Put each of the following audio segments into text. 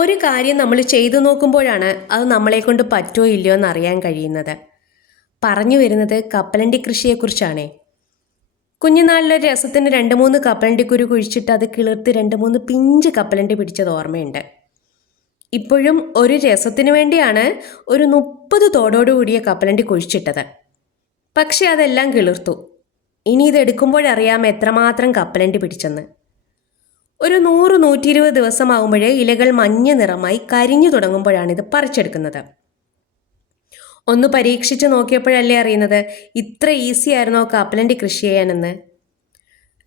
ഒരു കാര്യം നമ്മൾ ചെയ്തു നോക്കുമ്പോഴാണ് അത് നമ്മളെക്കൊണ്ട് പറ്റുമോ ഇല്ലയോ എന്ന് അറിയാൻ കഴിയുന്നത്. പറഞ്ഞു വരുന്നത് കപ്പലണ്ടി കൃഷിയെക്കുറിച്ചാണേ. കുഞ്ഞുനാളിലൊരു രസത്തിന് 2-3 കപ്പലണ്ടിക്കുരു കുഴിച്ചിട്ട് അത് കിളിർത്ത് 2-3 പിഞ്ച് കപ്പലണ്ടി പിടിച്ചത് ഓർമ്മയുണ്ട്. ഇപ്പോഴും ഒരു രസത്തിന് വേണ്ടിയാണ് ഒരു 30 തോടോടുകൂടിയ കപ്പലണ്ടി കുഴിച്ചിട്ടത്. പക്ഷെ അതെല്ലാം കിളിർത്തു. ഇനി ഇതെടുക്കുമ്പോഴറിയാം എത്രമാത്രം കപ്പലണ്ടി പിടിച്ചെന്ന്. ഒരു 100-120 ദിവസമാകുമ്പോഴേ ഇലകൾ മഞ്ഞ നിറമായി കരിഞ്ഞു തുടങ്ങുമ്പോഴാണ് ഇത് പറിച്ചെടുക്കുന്നത്. ഒന്ന് പരീക്ഷിച്ച് നോക്കിയപ്പോഴല്ലേ അറിയുന്നത് ഇത്ര ഈസി ആയിരുന്നോ കപ്പലണ്ടി കൃഷി ചെയ്യാനെന്ന്.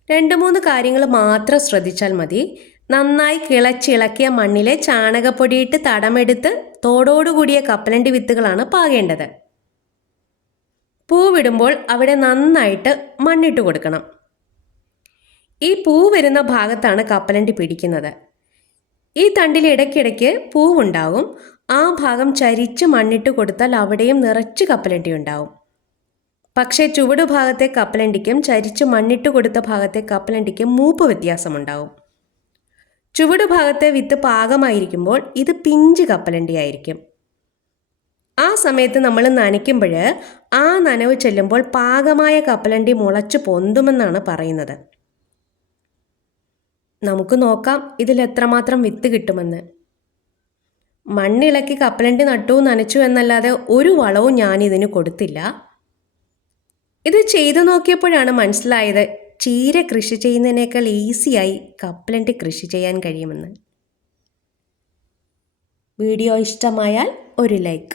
2-3 കാര്യങ്ങൾ മാത്രം ശ്രദ്ധിച്ചാൽ മതി. നന്നായി കിളച്ചിളക്കിയ മണ്ണിലെ ചാണകപ്പൊടിയിട്ട് തടമെടുത്ത് തോടോടുകൂടിയ കപ്പലണ്ടി വിത്തുകളാണ് പാകേണ്ടത്. പൂവിടുമ്പോൾ അവിടെ നന്നായിട്ട് മണ്ണിട്ട് കൊടുക്കണം. ഈ പൂ വരുന്ന ഭാഗത്താണ് കപ്പലണ്ടി പിടിക്കുന്നത്. ഈ തണ്ടിൽ ഇടയ്ക്കിടയ്ക്ക് പൂവുണ്ടാവും. ആ ഭാഗം ചരിച്ച് മണ്ണിട്ട് കൊടുത്താൽ അവിടെയും നിറച്ച് കപ്പലണ്ടി ഉണ്ടാവും. പക്ഷേ ചുവടു ഭാഗത്തെ കപ്പലണ്ടിക്കും ചരിച്ച് മണ്ണിട്ട് കൊടുത്ത ഭാഗത്തെ കപ്പലണ്ടിക്കും മൂപ്പ് വ്യത്യാസമുണ്ടാവും. ചുവടു ഭാഗത്തെ വിത്ത് പാകമായിരിക്കുമ്പോൾ ഇത് പിഞ്ച് കപ്പലണ്ടി ആയിരിക്കും. ആ സമയത്ത് നമ്മൾ നനയ്ക്കുമ്പോൾ ആ നനവ് ചെല്ലുമ്പോൾ പാകമായ കപ്പലണ്ടി മുളച്ച് പൊന്തുമെന്നാണ് പറയുന്നത്. നമുക്ക് നോക്കാം ഇതിൽ എത്രമാത്രം വിത്ത് കിട്ടുമെന്ന്. മണ്ണിളക്കി കപ്പലണ്ടി നട്ടു നനച്ചു എന്നല്ലാതെ ഒരു വളവും ഞാനിതിന് കൊടുത്തില്ല. ഇത് ചെയ്തു നോക്കിയപ്പോഴാണ് മനസ്സിലായത് ചീര കൃഷി ചെയ്യുന്നതിനേക്കാൾ ഈസിയായി കപ്പലണ്ടി കൃഷി ചെയ്യാൻ കഴിയുമെന്ന്. വീഡിയോ ഇഷ്ടമായാൽ ഒരു ലൈക്ക്.